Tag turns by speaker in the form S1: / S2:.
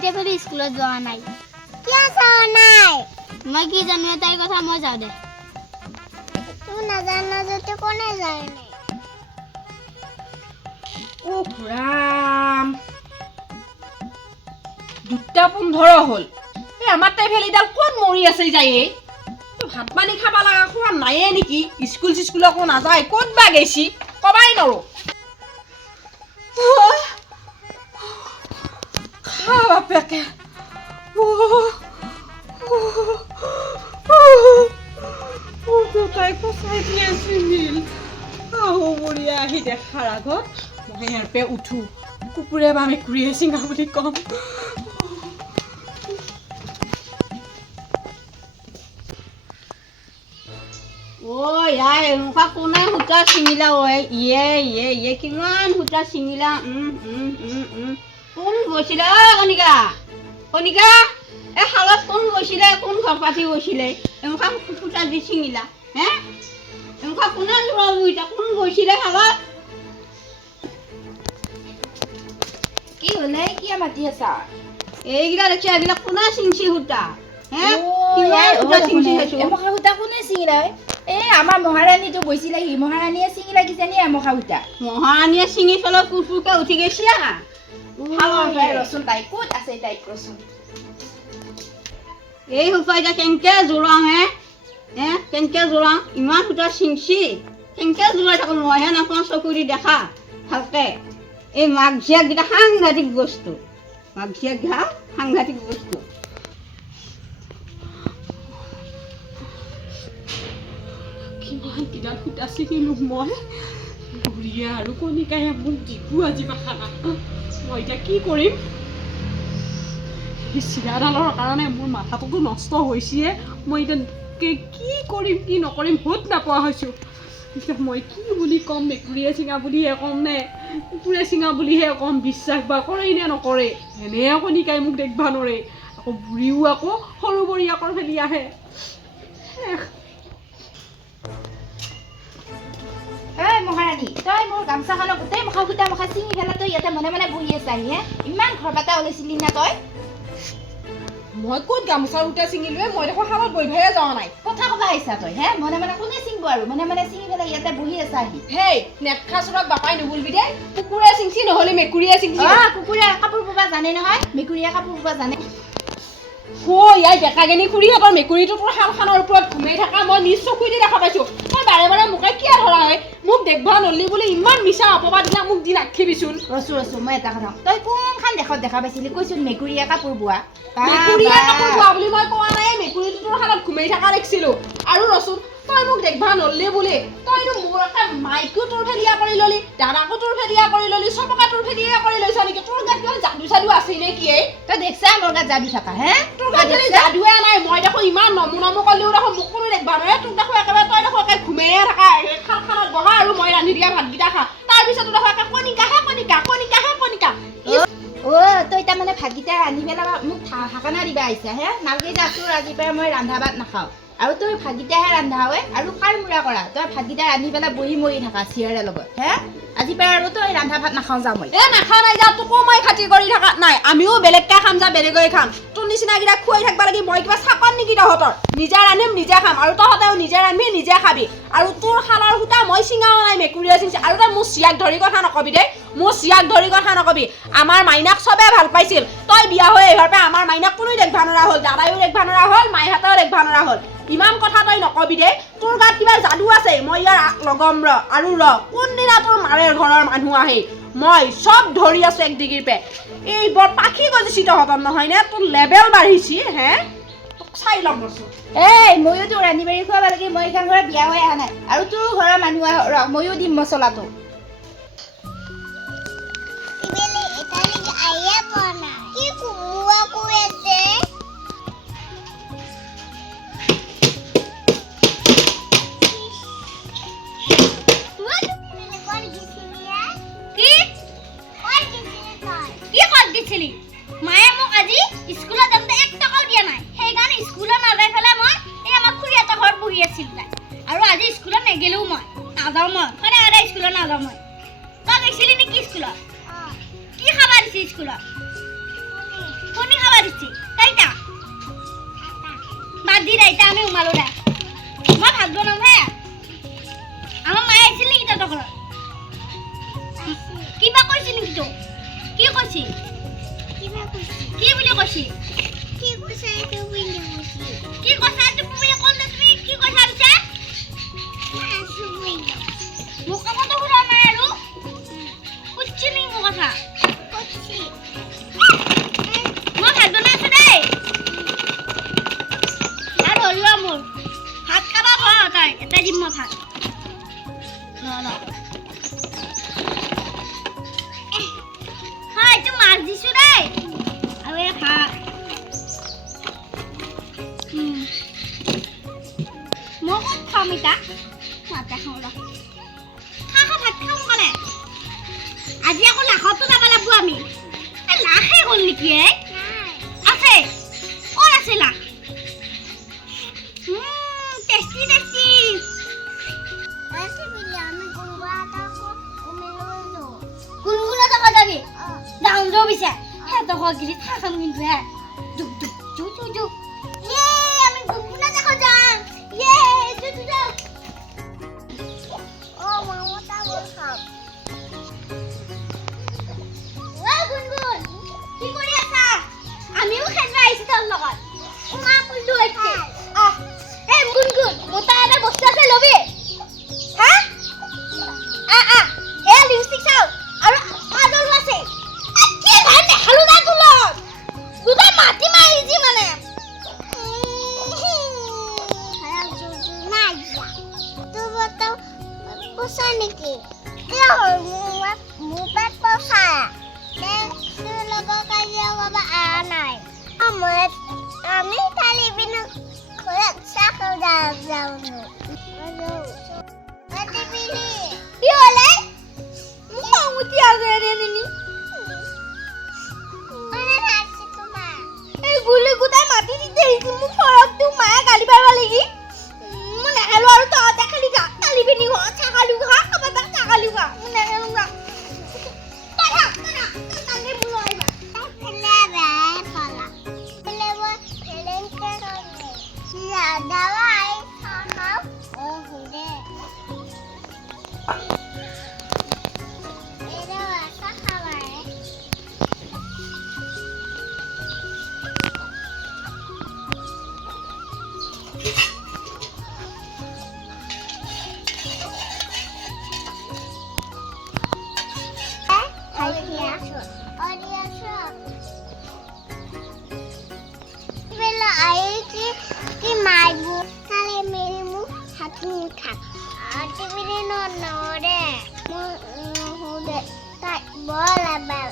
S1: এতিয়া ফেৰি স্কুলত যোৱা নাই।
S2: কিয় যোৱা নাই?
S1: মই কি জানো তাইৰ কথা মই যাওঁ দে।
S2: তুমি নাজানা যদি কোনে জানে
S3: উফ ৰাম দুটা পোন্ধৰ হ'ল। এই আমাৰ তাই ভেলিডাল ক'ত মৰি আছে যায় এই? ভাত পানী খাব লগা খোৱা নায়ে নেকি? স্কুল চিস্কুল একো নাযায় ক'ত বা গেছি? কবাই নৰো। খা বাপেকে তাই কচাই দি আছিল আহো আহি দেখাৰ আগত মই ইয়াৰ পৰা উঠো। কুকুৰে বা মেকুৰীয়ে চিঙা বুলি ক'ম।
S4: ঐ আই মুখা কোনে সূতা ছিঙিলা ঐ? ইয়ে ইয়ে ইয়ে কিমান সূতা ছিঙিলা? কোন গৈছিলে? ঐ কণিকা। কণিকা এই শালত কোন গৈছিলে? কোন ঘৰ পাতি গৈছিলে? এমুখা সূতা দি ছিঙিলা হে? এমুখা কোনে এতিয়া? কোন গৈছিলে শালত?
S5: কি হ'লে? কিয় মাতি আছা?
S4: এইকেইটা দেখিছে এইবিলাক কোনে ছিঙছি সূতা? হে?
S5: অ,
S4: সূতা
S5: অ,
S4: ছিঙছি
S5: শুনে।
S4: খাইছো
S5: এমখা সূতা কোনে ছিঙিলে? এ আমাৰ মহাৰাণীটো গৈছিলে সি। মহাৰাণীয়ে ছিঙিলে কিজানি এমখা সূতা।
S4: মহাৰাণীয়ে ছিঙি পেলাই কুকুৰকে উঠি গৈছিলা? শালৰ
S5: তাই ৰচোন তাই ক'ত আছে তাইক ৰচোন
S4: এই সোপা এতিয়া জোৰাং হে হে কেনেকে জোৰাং ইমান সূতা চিংচি কেনেকে জোৰাই থাকো মইহে নাপাওঁ চকু দেখা ভালকে এই মাঘ জীয়াককেইটা সাংঘাতিক বস্তু মাঘ জীয়াক ঘা সাংঘাতিক বস্তু
S3: কিমান কিডাল সূতা ছিঙিলো মই বুঢ়ীয়ে আৰু কণিকাই মোক দিবো আজি মাথা মই এতিয়া কি কৰিম? সেই চিৰাডালৰ কাৰণে মোৰ মাথাটোতো নষ্ট হৈছেয়ে মই এতিয়া কি- কৰিম কি নকৰিম ভোট নাপোৱা হৈছোঁ। এতিয়া মই কি বুলি ক'ম মেকুৰীয়ে চিঙা বুলিহে ক'ম নে? কুকুৰে চিঙা বুলিহে ক'ম বিশ্বাস বা কৰে নে নকৰে? এনে কণিকাই মোক দেখবা নৰে আকৌ বুঢ়ীও আকৌ সৰু বৰীয়াকৰ ফেলি আহে।
S5: মহাৰাণী তই মোৰ গামোচাখনৰ গোটেই মখা সূতা মখা ছিঙি পেলাই তই ইয়াতে মনে মনে বহি আছা হে? ইমান ঘৰ পাতা ওলাইছিলি না তই?
S3: মই ক'ত গামোচাৰ সূতা ছিঙিলোৱে? মই দেখোন শালত বহিবহে যোৱা নাই।
S5: কথা ক'বা আহিছা তই হে? মনে মনে কোনে ছিঙব আৰু? মনে মনে ছিঙি পেলাই ইয়াতে বহি আছা আহি
S3: হেই নেটখা চোৰক বাপাই নুবুলবি দেই। কুকুৰে চিংচি নহ'লে মেকুৰীয়ে চিংচি
S5: অ কুকুৰে কাপোৰ ববা জানে নহয়? মেকুৰীয়ে কাপোৰ ববা জানে?
S3: ইয়াই ডেকাগেনি খুৰীহঁতৰ মেকুৰীটো তোৰ শালখনৰ ওপৰত ঘুমাই থকা মই নিজ চকুৱেদি দেখা পাইছোঁ। তই বাৰে বাৰে মোকে কিয় ধৰা হয়? মোক দেখবা নলি বুলি ইমান মিছা অপবাদ দিলা মোক দি নাখিবিচোন
S5: ৰচো ৰচো মই এটা কথা। তই কোনখন দেশত দেখা পাইছিলি? কৈছোন মেকুৰীয়ে কাপোৰ বোৱা
S3: মেকুৰীয়ে কাপোৰ বোৱা বুলি মই কোৱা নাই। মেকুৰীটো তোৰ শালত ঘুমাই থকা দেখিছিলোঁ। আৰু ৰচোন তই মোক দেখবা নলি বুলি। তইনো মোৰ একে মাইকো তোৰ ফেলিয়া কৰি ললি দাদাকো তোৰ ফেলিয়া কৰি ললি চবকে তোৰ ফেলিয়া কৰি লৈছ নেকি? তোৰ গাত কিবা যাদু চাদু আছে নে কি?
S5: তই দেখছা মোৰ গাত যাবি থকা হে?
S3: তোৰ গাত যাদুৱে নাই। মই দেখো ইমান নমু নমু কৰিলেও দেখো মোক কোনো দেখবা নোৱাৰে তোক দেখো একেবাৰে তই দেখো একে ঘুমাইয়ে থাকা। খালখনত বহা আৰু মই ৰান্ধি দিয়া ভাতকেইটা খা। তাৰপিছতো দেখো একে কণিকাহে কণিকা কণিকাহে কণিকা।
S5: অ তই তাৰমানে ভাতকেইটা ৰান্ধি পেলাই মোক থাকানা দিবা আহিছা হে। নালগে যা, তোৰ আজিৰ মই ৰন্ধা ভাত নাখাওঁ। আৰু তই ভাতকেইটাহে ৰন্ধা হয়, আৰু কাৰ মূৰা কৰা। তই ভাতকেইটা ৰান্ধি পেলাই বহি মৰি থাকা চিয়াৰে লগত, হে? আজিৰ পৰা আৰু তই ৰন্ধা ভাত নাখাওঁ, যা মই।
S3: এ নাখা নাই যা তোকো মই খাতি কৰি থকা? নাই, আমিও বেলেগকে খাম, যা বেলেগকৈ খাম। তোৰ নিচিনাকেইটা খুৱাই থাকিব লাগি, মই কিবা চাকন নেকি তহঁতৰ? নিজে ৰান্ধিম, নিজে খাম, আৰু তহঁতেও নিজে ৰান্ধবি, নিজে খাবি। আৰু তোৰ শালৰ সূতা মই চিঙাও নাই মেকুৰীয়ে চিঙিছে। আৰু তই মোৰ চিয়াক ধৰি কথা নকবি দেই মোৰ চিয়াক ধৰি কথা নকবি। আমাৰ মাইনাক চবে ভালো পাইছিল। তই বিয়া হৈ এইবাৰ পৰা আমাৰ মাইনাক কোনো দেখবা নৰা হ'ল দাদাইও দেখবা নৰা হ'ল দেখবা নৰা হ'ল ইমান কথা তই নকবি দেই। তোৰ গাত কিবা যাদু আছে। মই ইয়াৰ লগাম ৰ। আৰু ৰ, কোনদিনা তোৰ মাৰে ঘৰৰ মানুহ আহে? মই চব ধৰি আছো এক ডিগ্ৰীৰ পে। এই বৰ পাখি গজিছি তহঁতৰ, নহয়নে? তোৰ লেভেল বাঢ়িছি, হে? চাই ল'ম ৰচোন।
S5: এই ময়ো তোৰ ৰান্ধি বাঢ়ি খুৱাব লাগে। মই এইখন ঘৰত বিয়া হৈ অহা নাই। আৰু তোৰ ঘৰৰ মানুহ ময়ো দিম মছলাটো।
S1: আছিলোঁ। আৰু আজি স্কুলত নেগেলেও মই। নাযাওঁ মই। সদায় সদায় স্কুলত নাযাওঁ মই। তই গৈছিলি নেকি স্কুলত? কি খাবা দিছে স্কুলত?
S2: কোনে?
S1: শুনি দিছি? কেইটা বাদ দি এতিয়া আমি উমালো দে। মই ভাত বনাম হে। আমাৰ মায়ে আহিছিল নেকি তহঁতৰ ঘৰত? কিবা কৈছিল নেকি তোক? কি কৈছিল? কি বুলি কৈছিল?
S2: কি কৈছে বুলি কৈছে
S1: কৈছা তুমি অকল ভাত উম। মই ক'ত খাম এতিয়া ভাতে খাওঁ ৰ খা খা ভাত খাওঁ ক'লে আজি আকৌ লাখতো যাব লাগিব আমি। লাখে গ'ল নেকি আছে। ক'ত আছে লাখ? Kalau
S2: gini, hah. เรื่องขงมูบัสมูบัสโปซาเล่นชื่อแล้วก็กระ
S1: ยาะว่าอาหน่อยก็เหมือนอามิทาลีบินุคนละชาเขาดาวดาหนูมาดูมา
S2: ดูพี่พี่อยู่เลย মাইবু কালি মেৰি মোক হাত নৰে মই নুশুদে তাই বল এবাৰ